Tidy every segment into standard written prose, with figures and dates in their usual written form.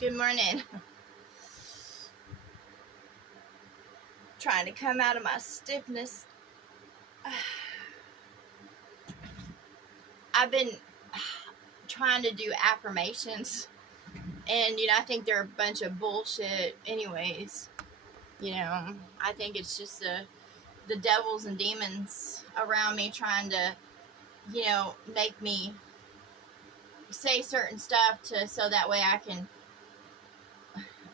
Good morning. Trying to come out of my stiffness. I've been trying to do affirmations, and I think they're a bunch of bullshit anyways. I think it's just the devils and demons around me trying to, make me say certain stuff so that way I can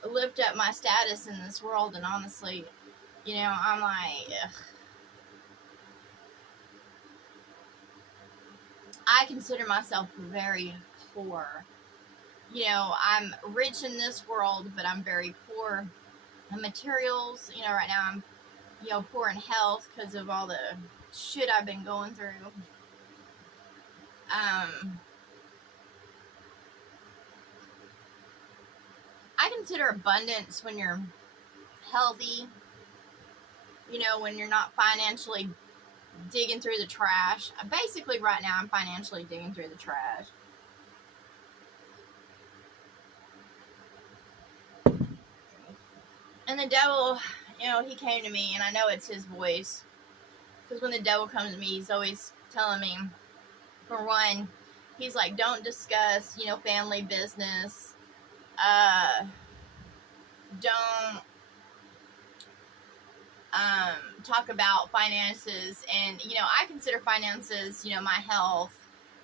lift up my status in this world. And honestly, I'm like, ugh. I consider myself very poor. I'm rich in this world, but I'm very poor in materials. Right now I'm, poor in health because of all the shit I've been going through. I consider abundance when you're healthy, when you're not financially digging through the trash. Basically, right now, I'm financially digging through the trash. And the devil, he came to me, and I know it's his voice. Because when the devil comes to me, he's always telling me, for one, he's like, don't discuss, family business. Don't talk about finances. And, I consider finances, my health,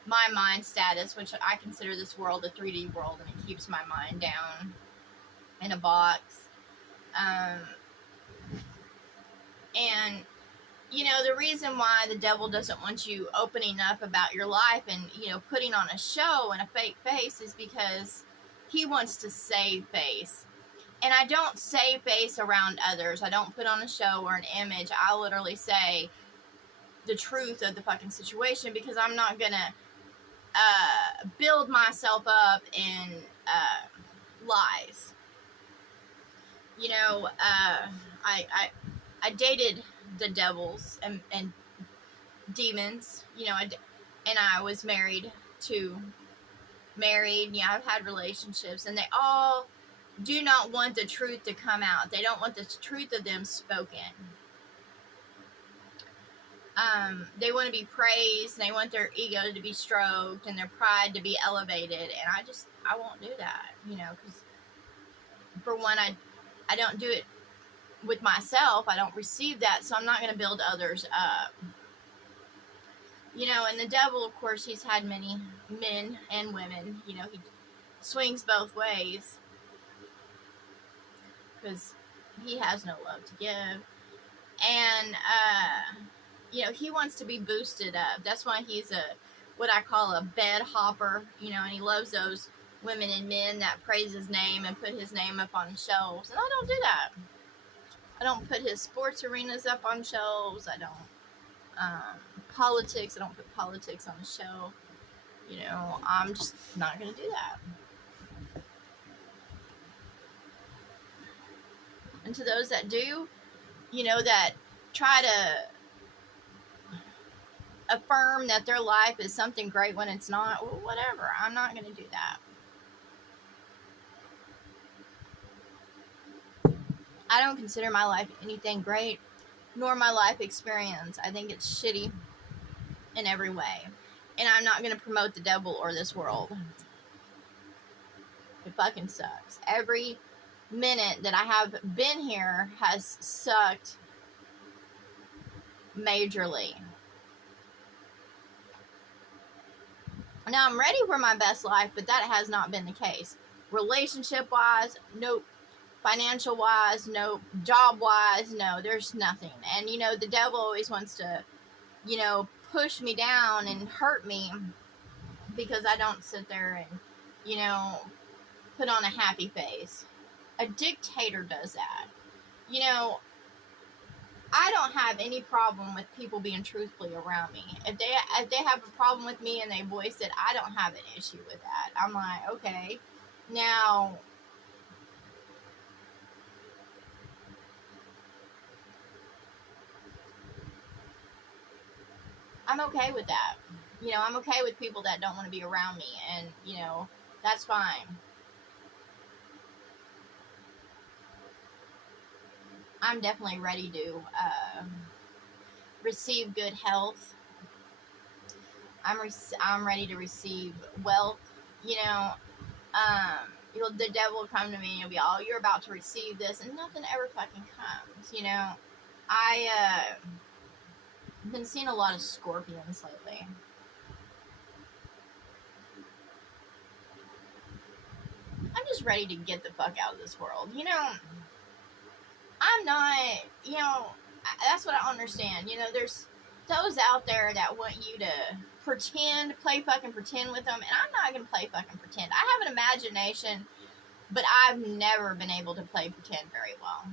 my mind status, which I consider this world a 3D world, and it keeps my mind down in a box. And the reason why the devil doesn't want you opening up about your life and, putting on a show and a fake face is because he wants to save face. And I don't save face around others. I don't put on a show or an image. I literally say the truth of the fucking situation, because I'm not going to build myself up in lies. I dated the devils and demons, and I was married. I've had relationships, and they all do not want the truth to come out. They don't want the truth of them spoken. They want to be praised, and they want their ego to be stroked and their pride to be elevated, and I won't do that, because for one, I don't do it with myself. I don't receive that, so I'm not going to build others up. And the devil, of course, he's had many men and women. He swings both ways because he has no love to give. And, he wants to be boosted up. That's why he's what I call a bed hopper, and he loves those women and men that praise his name and put his name up on shelves. And I don't do that. I don't put his sports arenas up on shelves. I don't. Politics, I don't put politics on the shelf. I'm just not going to do that. And to those that do, that try to affirm that their life is something great when it's not, well, whatever. I'm not going to do that. I don't consider my life anything great, nor my life experience. I think it's shitty in every way. And I'm not going to promote the devil or this world. It fucking sucks. Every minute that I have been here has sucked majorly. Now I'm ready for my best life, but that has not been the case. Relationship wise, nope. Financial wise, nope. Job wise, no. There's nothing. And the devil always wants to push me down and hurt me because I don't sit there and put on a happy face. A dictator does that. I don't have any problem with people being truthfully around me. If they have a problem with me and they voice it, I don't have an issue with that. I'm like, okay. Now, I'm okay with that. I'm okay with people that don't want to be around me, and, that's fine. I'm definitely ready to receive good health. I'm ready to receive wealth. You know, the devil will come to me and he'll be all, you're about to receive this, and nothing ever fucking comes. You know, I've been seeing a lot of scorpions lately. I'm just ready to get the fuck out of this world. You know, I'm not, you know, that's what I understand. You know, there's those out there that want you to play fucking pretend with them, and I'm not gonna play fucking pretend. I have an imagination, but I've never been able to play pretend very well.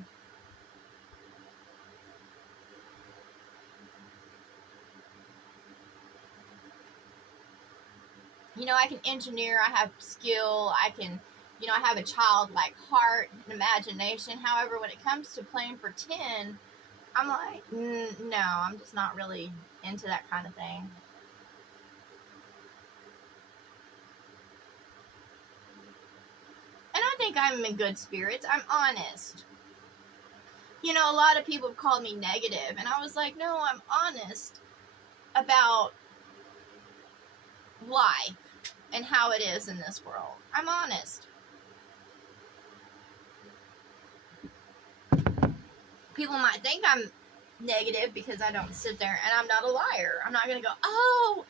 You know, I can engineer, I have skill, I can, you know, I have a childlike heart and imagination. However, when it comes to playing pretend, I'm like, no, I'm just not really into that kind of thing. And I think I'm in good spirits. I'm honest. You know, a lot of people have called me negative, and I was like, no, I'm honest about life and how it is in this world. I'm honest. People might think I'm negative because I don't sit there, and I'm not a liar. I'm not going to go, oh,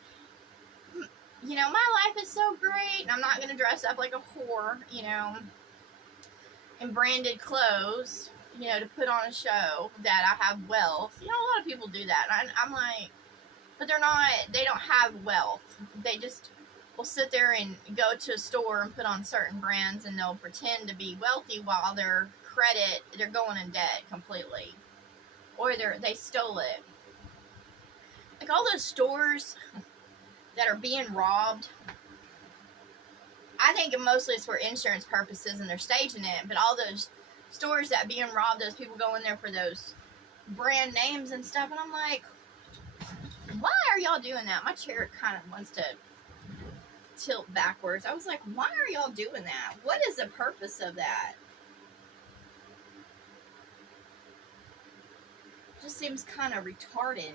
you know, my life is so great, and I'm not going to dress up like a whore, you know, in branded clothes, you know, to put on a show that I have wealth. You know, a lot of people do that. I'm like, but they don't have wealth. They just will sit there and go to a store and put on certain brands, and they'll pretend to be wealthy while they're going in debt completely. Or they stole it. Like all those stores that are being robbed, I think mostly it's for insurance purposes and they're staging it, but all those stores that being robbed, those people go in there for those brand names and stuff, and I'm like, why are y'all doing that? My chair kind of wants to tilt backwards. I was like, why are y'all doing that? What is the purpose of that? Just seems kind of retarded.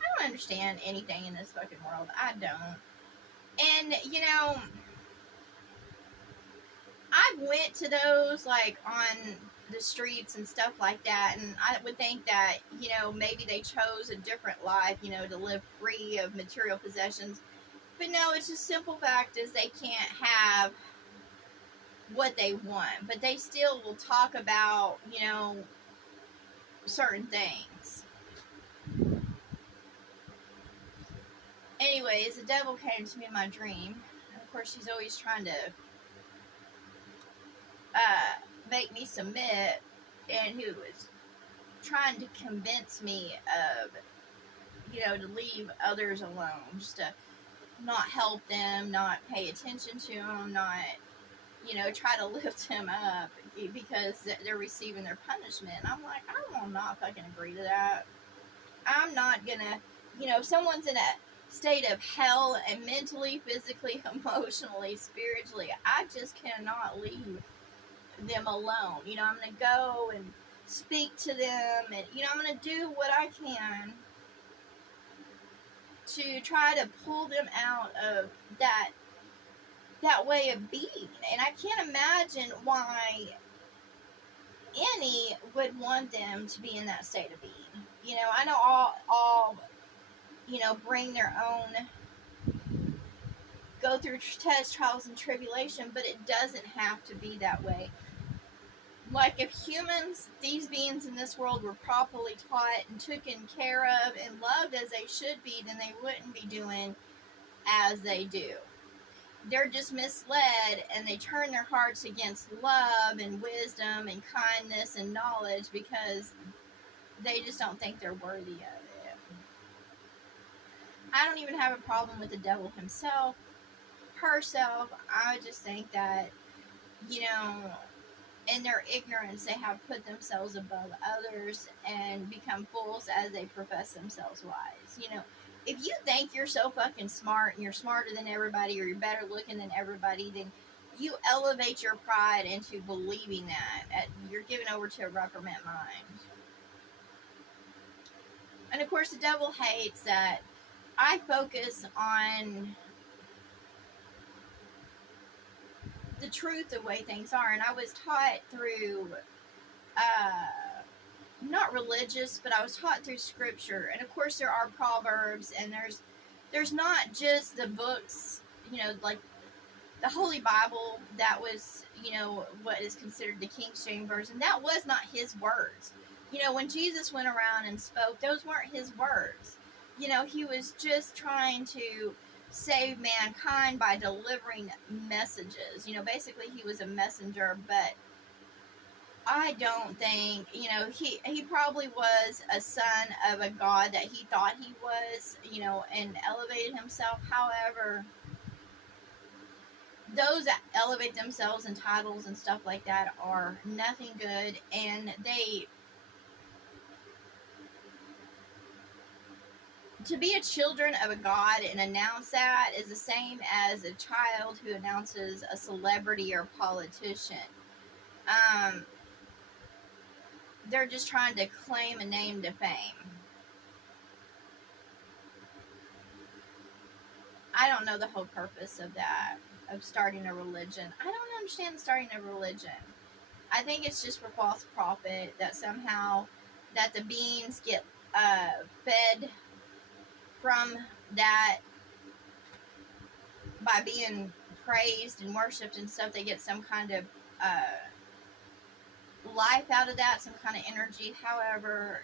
I don't understand anything in this fucking world. I don't. And, you know, I've went to those, like, on the streets and stuff like that, and I would think that, you know, maybe they chose a different life, you know, to live free of material possessions. But no, it's just simple fact is they can't have what they want, but they still will talk about, you know, certain things. Anyways, the devil came to me in my dream, and of course she's always trying to make me submit, and who was trying to convince me of, you know, to leave others alone, just to not help them, not pay attention to them, not, you know, try to lift them up because they're receiving their punishment. And I'm like, I will not fucking agree to that. I'm not gonna, you know, if someone's in a state of hell and mentally, physically, emotionally, spiritually, I just cannot leave them alone. You know, I'm gonna go and speak to them, and, you know, I'm gonna do what I can to try to pull them out of that way of being. And I can't imagine why any would want them to be in that state of being. You know, I know all you know, bring their own, go through tests, trials, and tribulation, but it doesn't have to be that way. Like, if humans, these beings in this world, were properly taught and taken care of and loved as they should be, then they wouldn't be doing as they do. They're just misled, and they turn their hearts against love and wisdom and kindness and knowledge because they just don't think they're worthy of it. I don't even have a problem with the devil himself, herself. I just think that, you know, in their ignorance, they have put themselves above others and become fools as they profess themselves wise. You know, if you think you're so fucking smart and you're smarter than everybody or you're better looking than everybody, then you elevate your pride into believing that. You're given over to a reprobate mind. And of course, the devil hates that I focus on the truth of the way things are. And I was taught through, not religious, but I was taught through scripture. And of course, there are proverbs, and there's not just the books, like the Holy Bible. That was, what is considered the King James Version. That was not his words. When Jesus went around and spoke, those weren't his words. He was just trying to save mankind by delivering messages. Basically he was a messenger, but I don't think, he probably was a son of a God that he thought he was, and elevated himself. However, those that elevate themselves in titles and stuff like that are nothing good, and to be a children of a God and announce that is the same as a child who announces a celebrity or politician. They're just trying to claim a name to fame. I don't know the whole purpose of that, of starting a religion. I don't understand starting a religion. I think it's just for false profit, that somehow that the beings get fed from that by being praised and worshipped and stuff. They get some kind of life out of that, some kind of energy. However,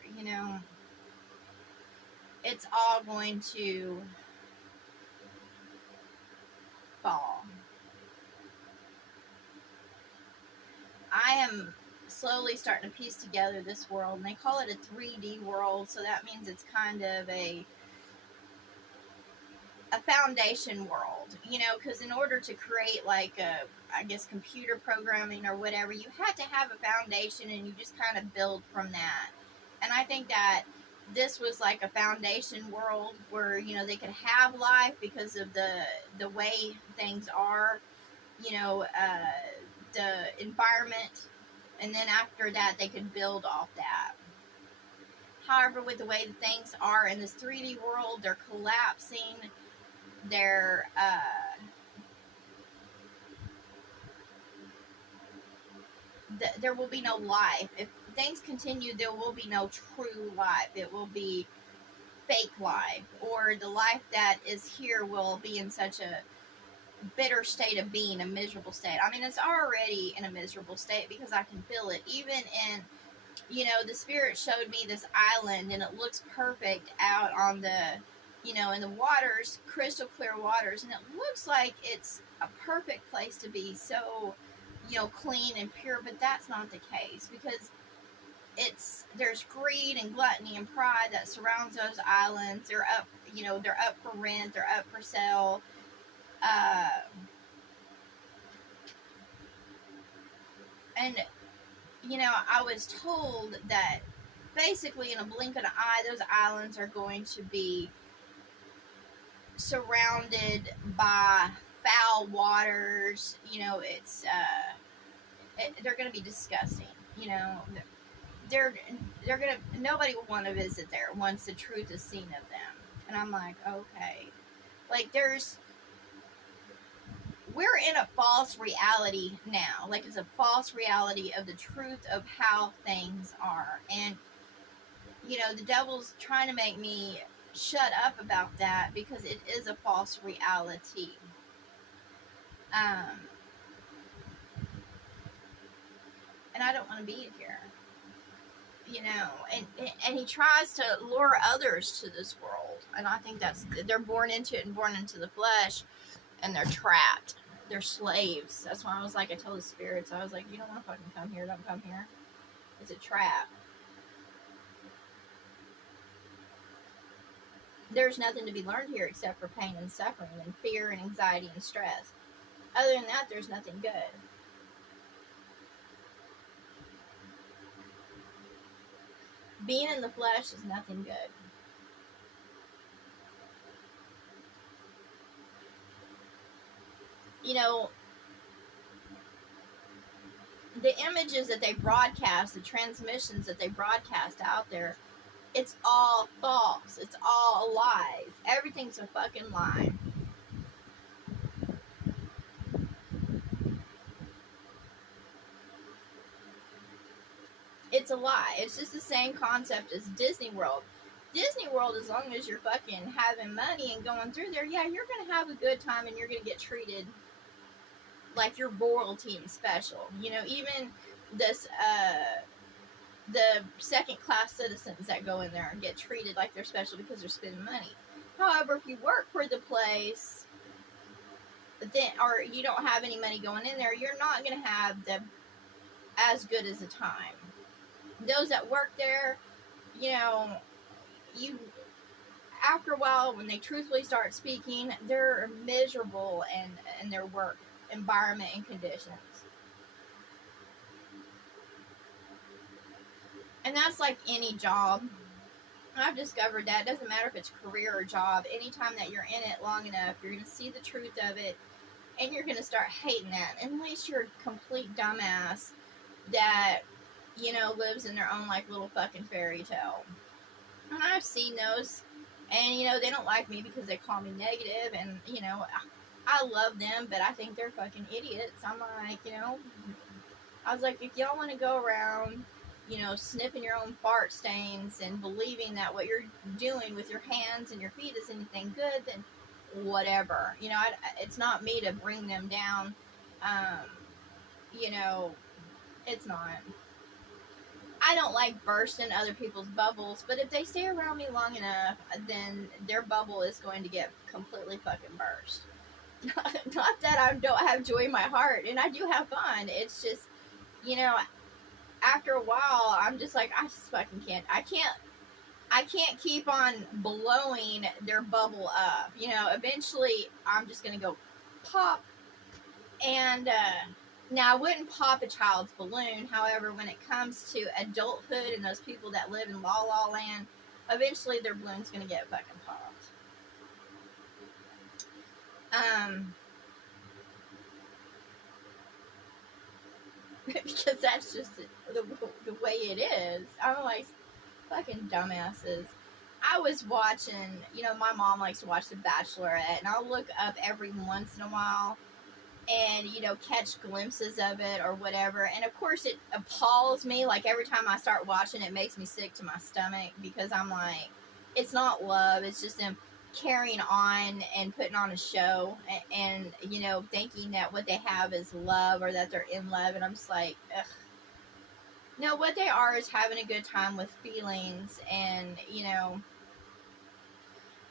it's all going to fall. I am slowly starting to piece together this world, and they call it a 3D world, so that means it's kind of a foundation world, because in order to create like computer programming or whatever, you have to have a foundation, and you just kind of build from that. And I think that this was like a foundation world where, they could have life because of the way things are, the environment, and then after that they could build off that. However, with the way things are in this 3D world, they're collapsing. There will be no life. If things continue, there will be no true life. It will be fake life, or the life that is here will be in such a bitter state of being, a miserable state. I mean, it's already in a miserable state because I can feel it. Even in, the Spirit showed me this island, and it looks perfect out on the, in the waters, crystal clear waters, and it looks like it's a perfect place to be, so, clean and pure, but that's not the case, because there's greed and gluttony and pride that surrounds those islands. They're up, they're up for rent, they're up for sale. And, I was told that basically in a blink of an eye, those islands are going to be surrounded by foul waters. They're going to be disgusting. They're going to, nobody will want to visit there once the truth is seen of them. And I'm like, okay. Like, we're in a false reality now. Like, it's a false reality of the truth of how things are. And, the devil's trying to make me shut up about that because it is a false reality. And I don't want to be here. And he tries to lure others to this world. And I think they're born into it and born into the flesh, and they're trapped. They're slaves. That's why I was like, I told the spirits, I was like, you don't want to fucking come here, don't come here. It's a trap. There's nothing to be learned here except for pain and suffering and fear and anxiety and stress. Other than that, there's nothing good. Being in the flesh is nothing good. the images that they broadcast, the transmissions that they broadcast out there, it's all false. It's all lies. Everything's a fucking lie. It's a lie. It's just the same concept as Disney World. Disney World, as long as you're fucking having money and going through there, yeah, you're going to have a good time and you're going to get treated like you're royalty and special. You know, even this, the second class citizens that go in there and get treated like they're special because they're spending money. However, if you work for the place, then, or you don't have any money going in there, you're not going to have the as good as a time. Those that work there, you know, you, after a while, when they truthfully start speaking, they're miserable in their work environment and conditions. And that's like any job. I've discovered that it doesn't matter if it's career or job. Anytime that you're in it long enough, you're going to see the truth of it, and you're going to start hating that. Unless you're a complete dumbass that, you know, lives in their own like little fucking fairy tale. And I've seen those, and you know, they don't like me because they call me negative, and you know, I love them, but I think they're fucking idiots. I'm like, you know, I was like, if y'all want to go around, you know, sniffing your own fart stains and believing that what you're doing with your hands and your feet is anything good, then whatever. You know, it's not me to bring them down. You know, it's not. I don't like bursting other people's bubbles, but if they stay around me long enough, then their bubble is going to get completely fucking burst. Not that I don't have joy in my heart, and I do have fun. It's just, you know, after a while, I'm just like, I just fucking can't. I can't keep on blowing their bubble up. You know, eventually, I'm just gonna go pop. And now, I wouldn't pop a child's balloon. However, when it comes to adulthood and those people that live in La La Land, eventually their balloon's gonna get fucking popped. Because that's just the way it is. I'm like, fucking dumbasses. I was watching, you know, my mom likes to watch The Bachelorette, and I'll look up every once in a while and, you know, catch glimpses of it or whatever. And of course, it appalls me. Like, every time I start watching, it makes me sick to my stomach because I'm like, it's not love, it's just them carrying on and putting on a show and, you know, thinking that what they have is love or that they're in love. And I'm just like, ugh. No, what they are is having a good time with feelings, and, you know,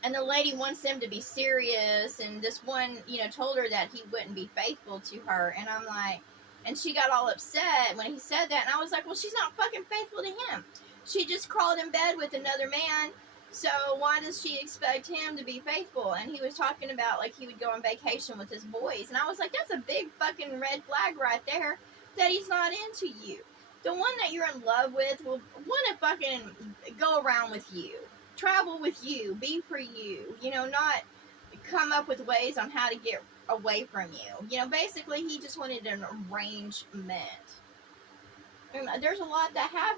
and the lady wants them to be serious, and this one, you know, told her that he wouldn't be faithful to her, and I'm like, and she got all upset when he said that, and I was like, well, she's not fucking faithful to him. She just crawled in bed with another man, so why does she expect him to be faithful? And he was talking about, like, he would go on vacation with his boys, and I was like, that's a big fucking red flag right there, that he's not into you. The one that you're in love with will want to fucking go around with you, travel with you, be for you, you know, not come up with ways on how to get away from you. You know, basically, he just wanted an arrangement. And there's a lot that have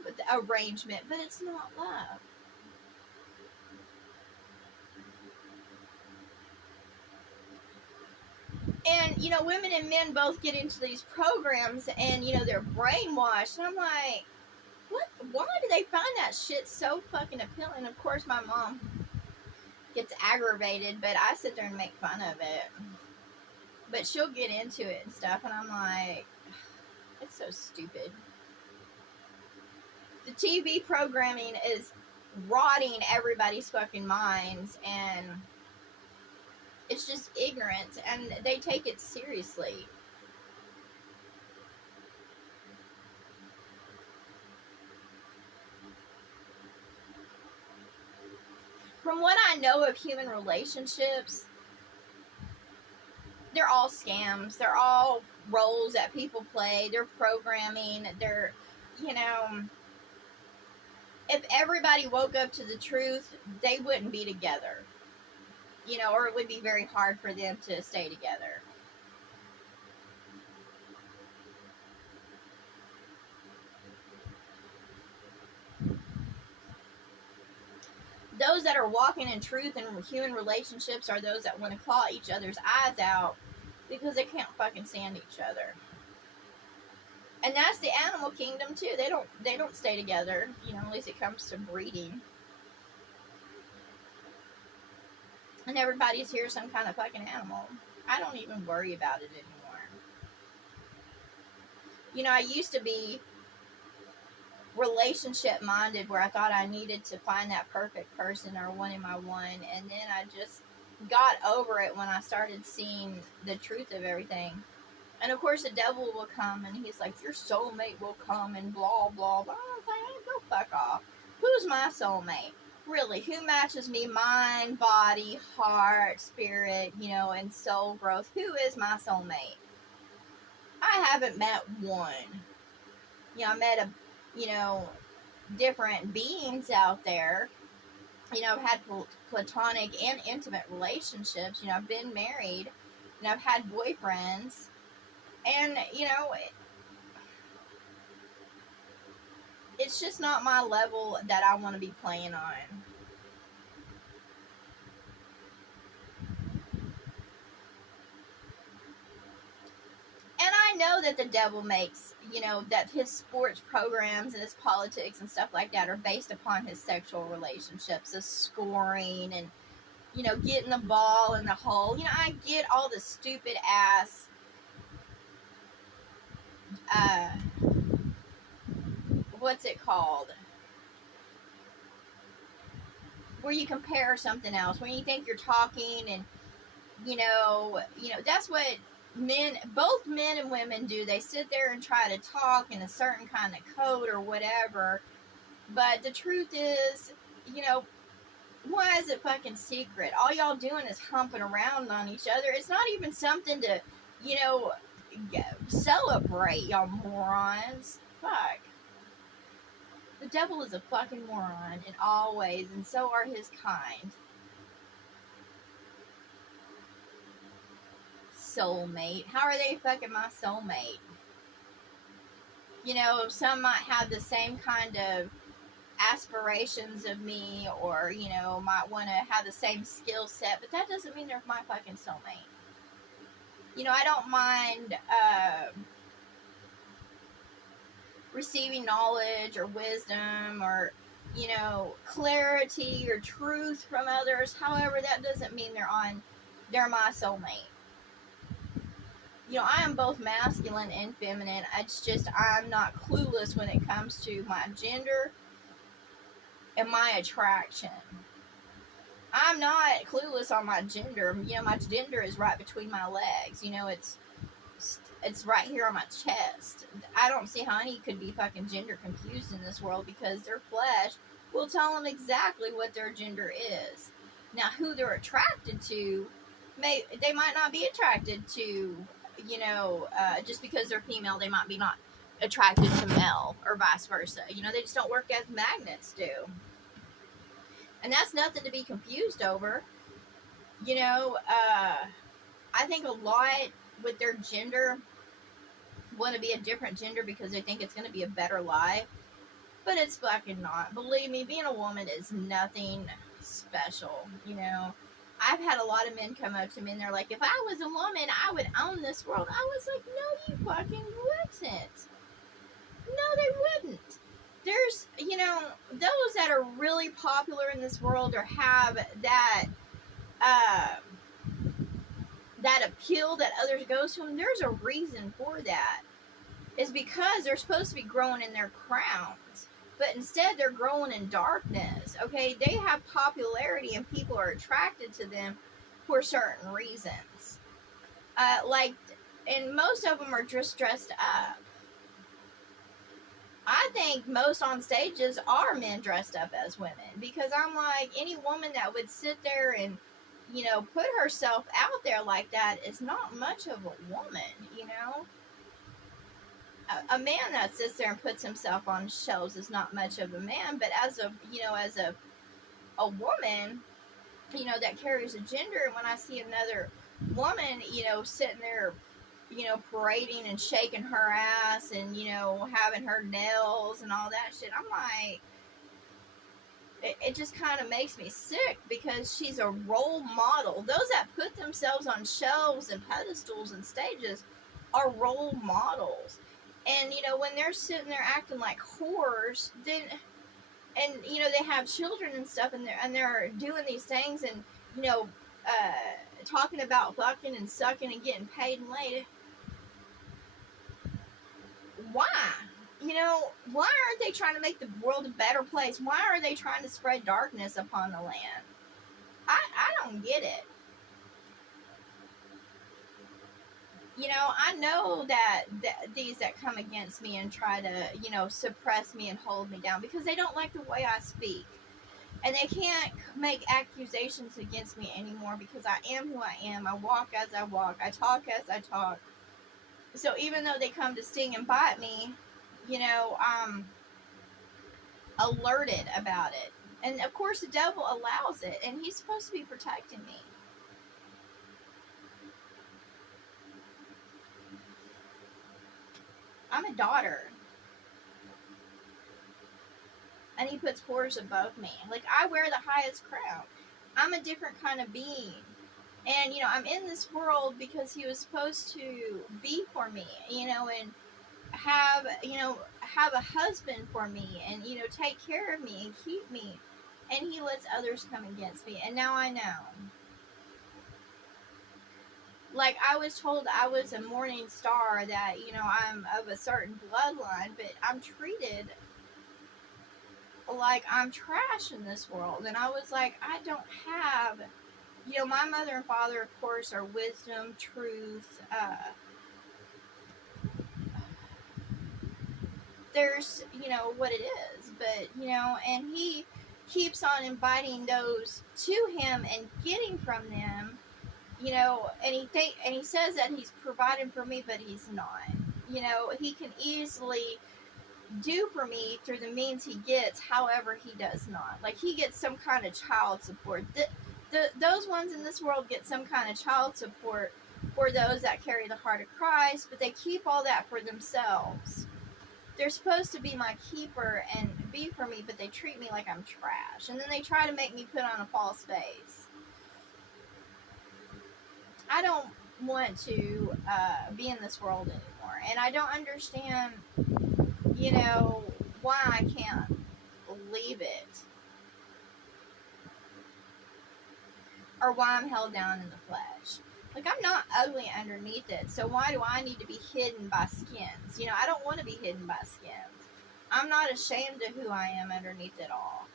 arrangement, but it's not love. And, you know, women and men both get into these programs and, you know, they're brainwashed. And I'm like, what? Why do they find that shit so fucking appealing? Of course, my mom gets aggravated, but I sit there and make fun of it. But she'll get into it and stuff, and I'm like, it's so stupid. The TV programming is rotting everybody's fucking minds, and it's just ignorant, and they take it seriously. From what I know of human relationships, they're all scams. They're all roles that people play. They're programming. They're, you know, if everybody woke up to the truth, they wouldn't be together. You know, or it would be very hard for them to stay together. those that are walking in truth in human relationships are those that want to claw each other's eyes out because they can't fucking stand each other. And that's the animal kingdom too. They don't stay together, at least it comes to breeding. And everybody's here some kind of fucking animal. I don't even worry about it anymore. I used to be relationship minded where I thought I needed to find that perfect person or one in my one, and then I just got over it when I started seeing the truth of everything. And of course the devil will come and he's like, your soulmate will come and blah blah blah. I was like, go fuck off. Who's my soulmate? Really, who matches me? Mind, body, heart, spirit, and soul growth. Who is my soulmate? I haven't met one. I met different beings out there. I've had platonic and intimate relationships. I've been married, and I've had boyfriends, and it's just not my level that I want to be playing on. And I know that the devil makes, that his sports programs and his politics and stuff like that are based upon his sexual relationships, the scoring and, getting the ball in the hole. I get all the stupid ass, what's it called? Where you compare something else, when you think you're talking and, that's what both men and women do. They sit there and try to talk in a certain kind of code or whatever. But the truth is, why is it fucking secret? All y'all doing is humping around on each other. It's not even something to, celebrate, y'all morons. Fuck. The devil is a fucking moron in all ways, and so are his kind. Soulmate. How are they fucking my soulmate? Some might have the same kind of aspirations of me, or, might want to have the same skill set, but that doesn't mean they're my fucking soulmate. I don't mind receiving knowledge or wisdom or, clarity or truth from others. However, that doesn't mean they're my soulmate. I am both masculine and feminine. It's just I'm not clueless when it comes to my gender and my attraction. I'm not clueless on my gender. My gender is right between my legs. It's right here on my chest. I don't see how any could be fucking gender confused in this world, because their flesh will tell them exactly what their gender is. Now, who they're attracted to, they might not be attracted to, just because they're female, they might be not attracted to male, or vice versa. They just don't work as magnets do. And that's nothing to be confused over. I think a lot with their gender want to be a different gender because they think it's going to be a better life. But it's fucking not. Believe me, being a woman is nothing special, I've had a lot of men come up to me and they're like, if I was a woman, I would own this world. I was like, no, you fucking wouldn't. No, they wouldn't. There's, those that are really popular in this world or have that, that appeal that others go to them, there's a reason for that. It's because they're supposed to be growing in their crowns, but instead they're growing in darkness. Okay, they have popularity and people are attracted to them for certain reasons. And most of them are just dressed up. I think most on stages are men dressed up as women, because I'm like, any woman that would sit there and, put herself out there like that is not much of a woman, A man that sits there and puts himself on shelves is not much of a man, but as a woman, that carries a gender, and when I see another woman, sitting there, parading and shaking her ass and, having her nails and all that shit, I'm like, it just kind of makes me sick because she's a role model. Those that put themselves on shelves and pedestals and stages are role models. And when they're sitting there acting like whores, then and they have children and stuff, and they're doing these things, and talking about fucking and sucking and getting paid and laid. Why? Why aren't they trying to make the world a better place? Why are they trying to spread darkness upon the land? I don't get it. I know that these that come against me and try to, suppress me and hold me down because they don't like the way I speak. And they can't make accusations against me anymore because I am who I am. I walk as I walk. I talk as I talk. So even though they come to sting and bite me, I'm alerted about it. And of course the devil allows it, and he's supposed to be protecting me. I'm a daughter. And he puts whores above me. Like, I wear the highest crown. I'm a different kind of being. And, I'm in this world because he was supposed to be for me, and have a husband for me and, take care of me and keep me. And he lets others come against me. And now I know. Like, I was told I was a morning star, that, I'm of a certain bloodline, but I'm treated like I'm trash in this world. And I was like, I don't have, my mother and father, of course, are wisdom, truth, there's, what it is, but, and he keeps on inviting those to him and getting from them, and he says that he's providing for me, but he's not. He can easily do for me through the means he gets, however he does not. Like, he gets some kind of child support. Those ones in this world get some kind of child support for those that carry the heart of Christ, but they keep all that for themselves. They're supposed to be my keeper and be for me, but they treat me like I'm trash. And then they try to make me put on a false face. I don't want to be in this world anymore. And I don't understand, why I can't leave it. Or why I'm held down in the flesh. Like, I'm not ugly underneath it, so why do I need to be hidden by skins? I don't want to be hidden by skins. I'm not ashamed of who I am underneath it all.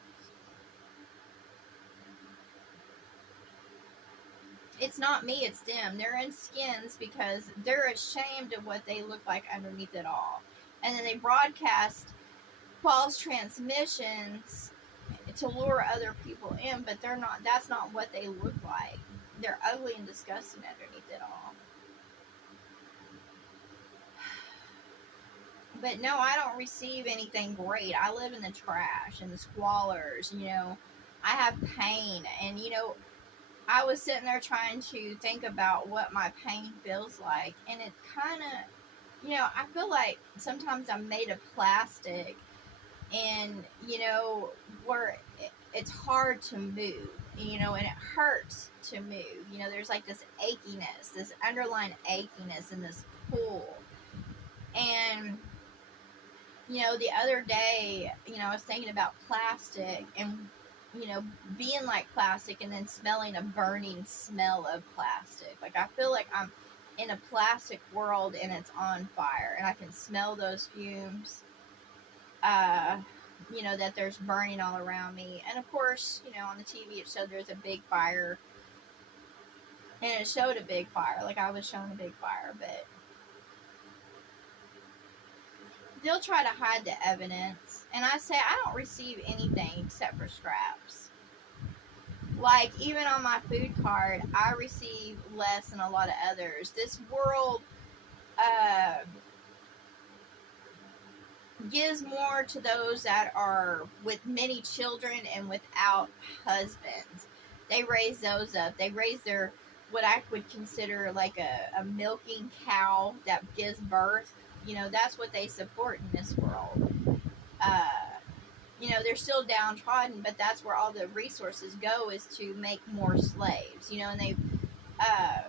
It's not me, it's them. They're in skins because they're ashamed of what they look like underneath it all. And then they broadcast false transmissions to lure other people in, but they're not. That's not what they look like. They're ugly and disgusting underneath it all. But no, I don't receive anything great. I live in the trash and the squalors, I have pain. And, I was sitting there trying to think about what my pain feels like. And it kind of, I feel like sometimes I'm made of plastic. And, where it's hard to move, and it hurts to move. There's like this achiness, this underlying achiness in this pull. And, the other day, I was thinking about plastic and, being like plastic and then smelling a burning smell of plastic. Like, I feel like I'm in a plastic world and it's on fire and I can smell those fumes. That there's burning all around me. And of course, on the TV it showed there's a big fire. And it showed a big fire, like I was shown a big fire, but they'll try to hide the evidence. And I say I don't receive anything except for scraps. Like, even on my food card, I receive less than a lot of others. This world, gives more to those that are with many children and without husbands. They raise those up. They raise their, what I would consider like a milking cow that gives birth. That's what they support in this world. You know, they're still downtrodden, but that's where all the resources go, is to make more slaves. You know, and they've uh,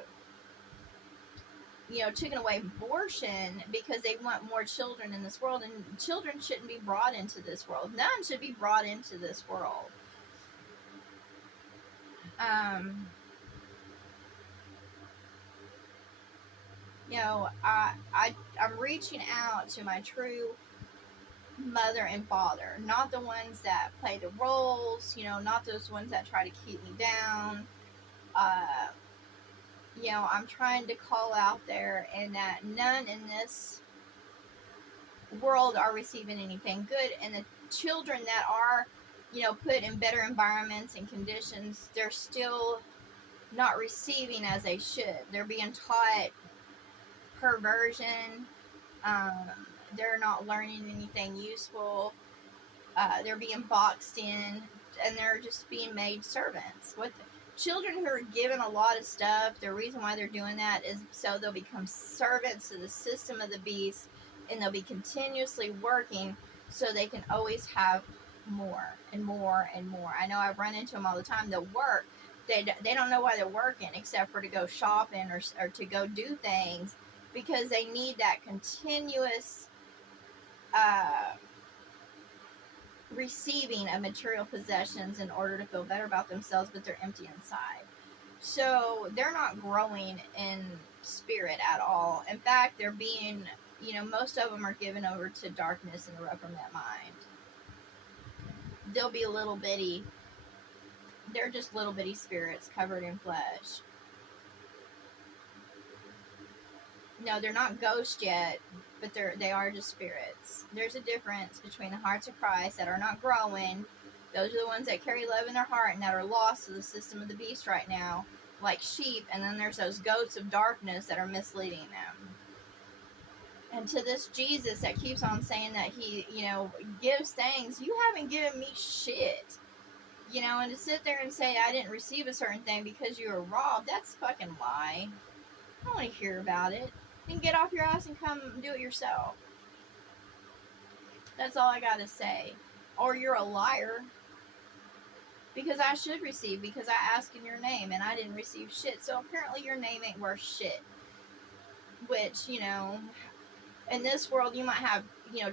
taken away abortion because they want more children in this world, and children shouldn't be brought into this world. None should be brought into this world. I'm reaching out to my true mother and father, not the ones that play the roles, not those ones that try to keep me down. I'm trying to call out there, and that none in this world are receiving anything good, and the children that are, put in better environments and conditions, they're still not receiving as they should. They're being taught perversion. They're not learning anything useful. They're being boxed in, and they're just being made servants. Children who are given a lot of stuff, the reason why they're doing that is so they'll become servants to the system of the beast, and they'll be continuously working so they can always have more and more and more. I know I run into them all the time. They'll work. They don't know why they're working except for to go shopping or to go do things, because they need that continuous receiving of material possessions in order to feel better about themselves, but they're empty inside. So they're not growing in spirit at all. In fact, they're being, most of them are given over to darkness and the reprobate mind. They'll be they're just little bitty spirits covered in flesh. No, they're not ghosts yet, but they are just spirits. There's a difference between the hearts of Christ that are not growing. Those are the ones that carry love in their heart and that are lost to the system of the beast right now, like sheep. And then there's those goats of darkness that are misleading them. And to this Jesus that keeps on saying that he, gives things, you haven't given me shit. And to sit there and say I didn't receive a certain thing because you were robbed, that's fucking lie. I don't want to hear about it. Then get off your ass and come do it yourself. That's all I gotta say. Or you're a liar. Because I should receive, because I asked in your name and I didn't receive shit. So apparently your name ain't worth shit. Which, in this world you might have,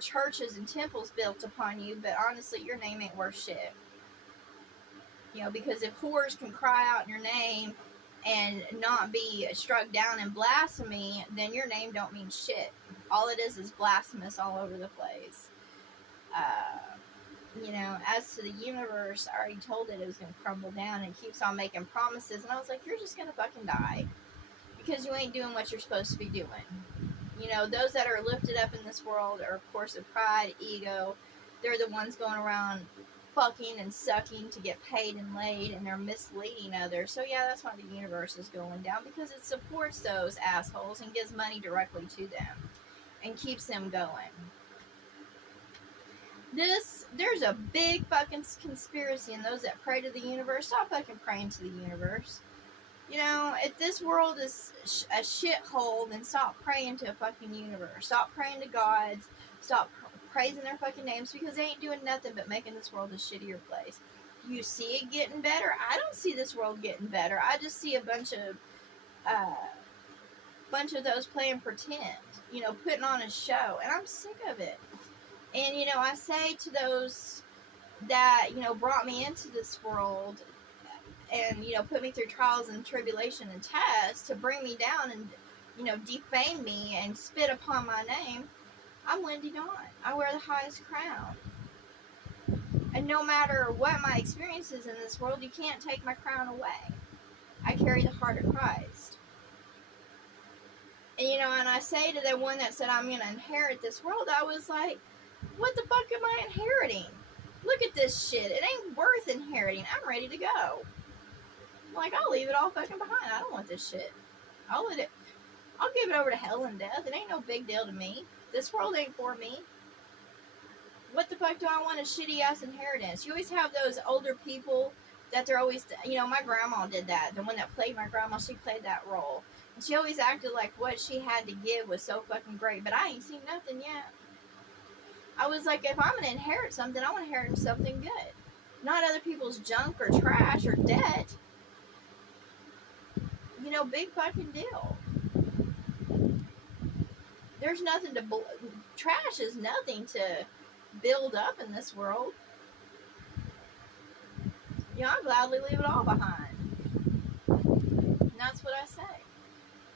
churches and temples built upon you, but honestly your name ain't worth shit. Because if whores can cry out in your name and not be struck down in blasphemy, then your name don't mean shit. All it is blasphemous all over the place. As to the universe, I already told it was going to crumble down, and it keeps on making promises, and I was like, you're just going to fucking die. Because you ain't doing what you're supposed to be doing. Those that are lifted up in this world are, of course, of pride, ego. They're the ones going around fucking and sucking to get paid and laid, and they're misleading others. So yeah, that's why the universe is going down, because it supports those assholes and gives money directly to them and keeps them going. There's a big fucking conspiracy, and those that pray to the universe, stop fucking praying to the universe. If this world is a shithole, then stop praying to a fucking universe. Stop praying to gods. Stop praising their fucking names, because they ain't doing nothing but making this world a shittier place. You see it getting better? I don't see this world getting better. I just see a bunch of those playing pretend, putting on a show, and I'm sick of it. And I say to those that brought me into this world and put me through trials and tribulation and tests to bring me down and defame me and spit upon my name, I'm Lindy Dawn. I wear the highest crown. And no matter what my experience is in this world, you can't take my crown away. I carry the heart of Christ. And and I say to the one that said I'm going to inherit this world, I was like, what the fuck am I inheriting? Look at this shit. It ain't worth inheriting. I'm ready to go. I'm like, I'll leave it all fucking behind. I don't want this shit. I'll give it over to hell and death. It ain't no big deal to me. This world ain't for me. What the fuck do I want a shitty ass inheritance? You always have those older people that they're always, my grandma did that. The one that played my grandma, she played that role. And she always acted like what she had to give was so fucking great. But I ain't seen nothing yet. I was like, if I'm going to inherit something, I want to inherit something good. Not other people's junk or trash or debt. You know, big fucking deal. There's nothing to... Trash is nothing to build up in this world. You know, I'll gladly leave it all behind. And that's what I say.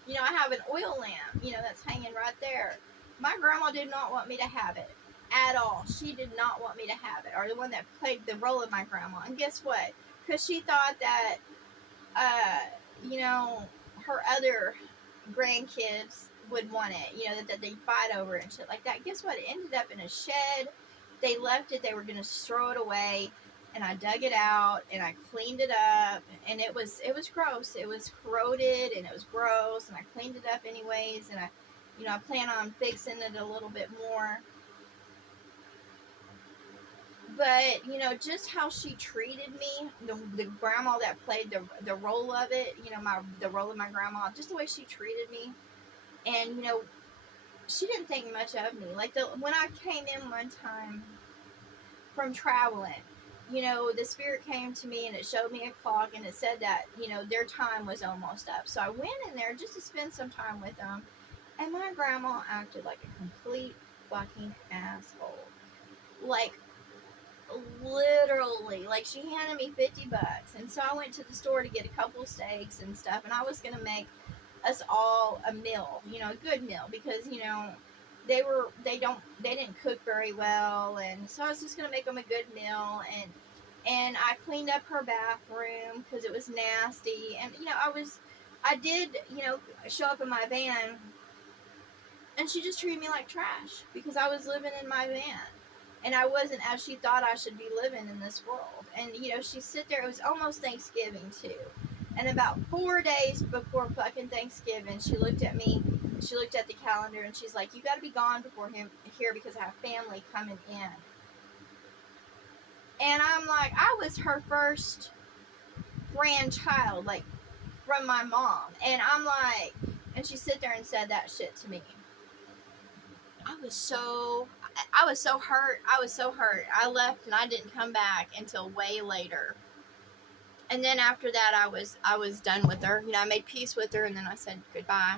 You know, I have an oil lamp, you know, that's hanging right there. My grandma did not want me to have it at all. She did not want me to have it, or the one that played the role of my grandma. And guess what? Because she thought that, you know, her other grandkids would want it, you know, that they'd fight over it and shit like that. Guess what? It ended up in a shed. They left it. They were going to throw it away. And I dug it out and I cleaned it up, and it was gross. It was corroded and it was gross, and I cleaned it up anyways, and I plan on fixing it a little bit more. But, you know, just how she treated me, the grandma that played the role of it, you know, the role of my grandma, just the way she treated me. And, you know, she didn't think much of me. Like, when I came in one time from traveling, you know, the spirit came to me and it showed me a clock and it said that, you know, their time was almost up. So I went in there just to spend some time with them, and my grandma acted like a complete fucking asshole. Like, literally, like, she handed me $50, and so I went to the store to get a couple steaks and stuff, and I was going to make us all a meal, you know, a good meal, because, you know, they didn't cook very well, and so I was just gonna make them a good meal, and I cleaned up her bathroom because it was nasty, and, you know, I did, you know, show up in my van, and she just treated me like trash because I was living in my van, and I wasn't as she thought I should be living in this world. And, you know, she sit there. It was almost Thanksgiving too. And about 4 days before fucking Thanksgiving, she looked at me, she looked at the calendar, and she's like, you got to be gone before here because I have family coming in. And I'm like, I was her first grandchild, like, from my mom. And I'm like, and she sit there and said that shit to me. I was so hurt. I was so hurt. I left and I didn't come back until way later. And then after that, I was done with her. You know, I made peace with her, and then I said goodbye.